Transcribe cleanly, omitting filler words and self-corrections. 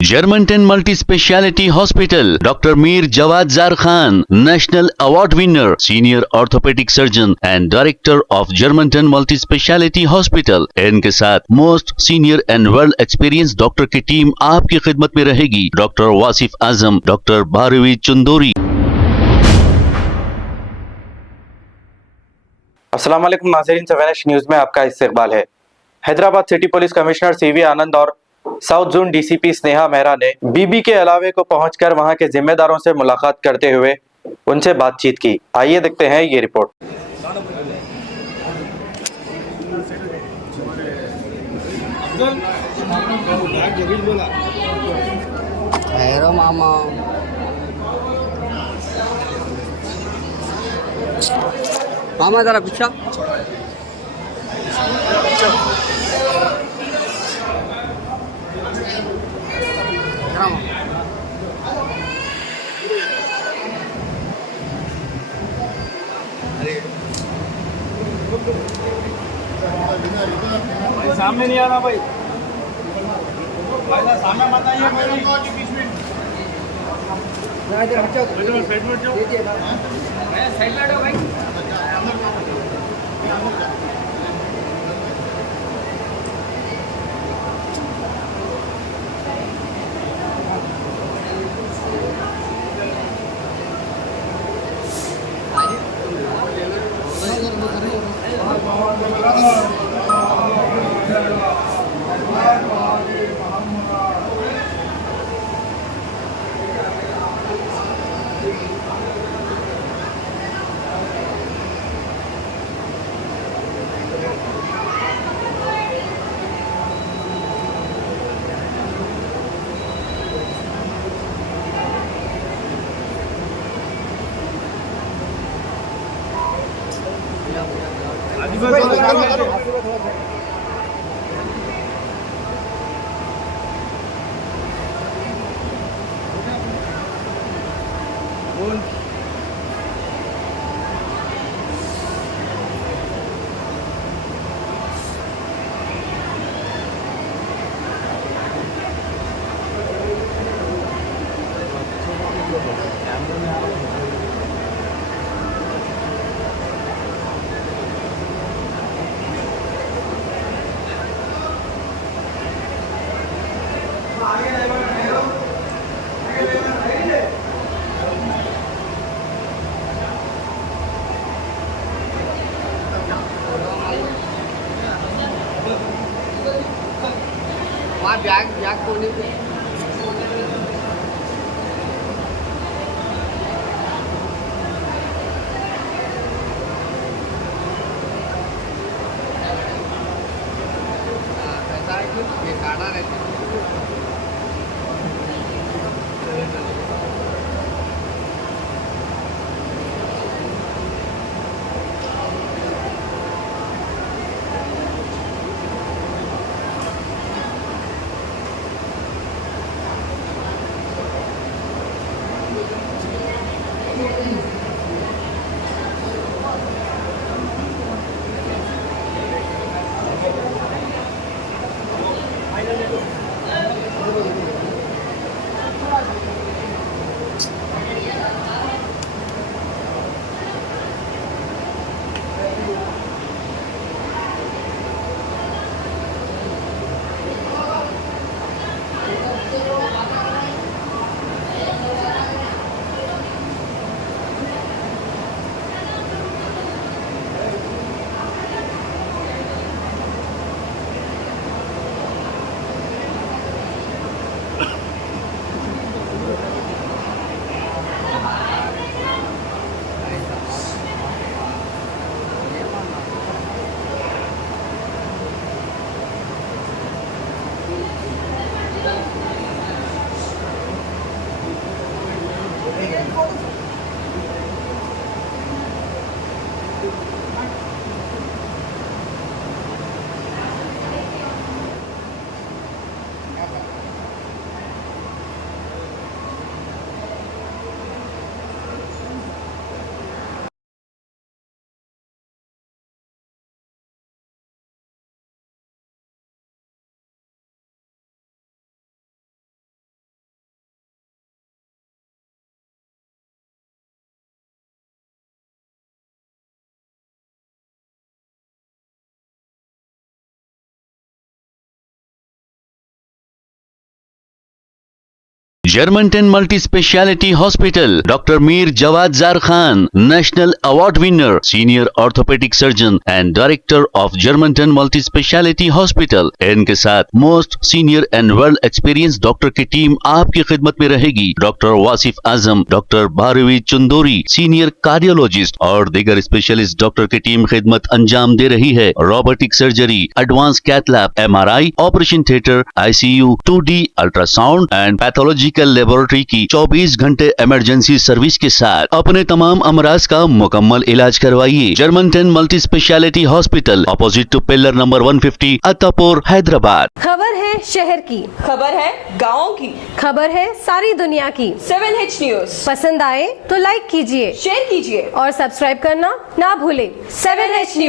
Germantown Multi Speciality Hospital, Dr. Mir Jawad Zar Khan, National Award winner, Senior Orthopedic Surgeon and Director of Germantown Multi Speciality Hospital। इनके साथ most senior and world experience doctor की team आपकी खिदमत में रहेगी। Doctor Wasif Azam, doctor Bharvi Chandori. अस्सलाम वालेकुम नाज़रीन, सवेश न्यूज़ में आपका इस्तकबाल है। Hyderabad city police commissioner CV Anand और south zone DCP Sneha Mehra ने बीबी के अलावे को पहुंचकर वहां के जिम्मेदारों से मुलाकात करते हुए उनसे बातचीत की। आइए देखते हैं ये रिपोर्ट। मामा मामा जरा पीछा सामने नहीं आना भाई सामने मत आइए साइड में जाओ भाई। बैग बैग कोने पे ऐसा है कि बेकारा रहते Germantown Multi Speciality Hospital, Dr. Mir Jawad Zar Khan, National Award winner, Senior Orthopedic Surgeon and Director of Germantown Multi Speciality Hospital। इनके साथ most senior and world experience doctor की टीम आपकी खिदमत में रहेगी। Doctor Wasif Azam, doctor Bharvi Chandori, senior cardiologist और दीगर specialist doctor की टीम खिदमत अंजाम दे रही है। Robotic surgery, advance cath lab, MRI, operation theatre, ICU, 2D ultrasound and pathological laboratory की 24 घंटे इमरजेंसी सर्विस के साथ अपने तमाम अमराज का मुकम्मल इलाज करवाइए। Germanten multi speciality hospital, opposite to pillar number 150, Attapur, Hyderabad. खबर है शहर की, खबर है गाँव की, खबर है सारी दुनिया की। 7H न्यूज पसंद आए तो लाइक कीजिए, शेयर कीजिए और सब्सक्राइब करना ना भूलें। 7H news.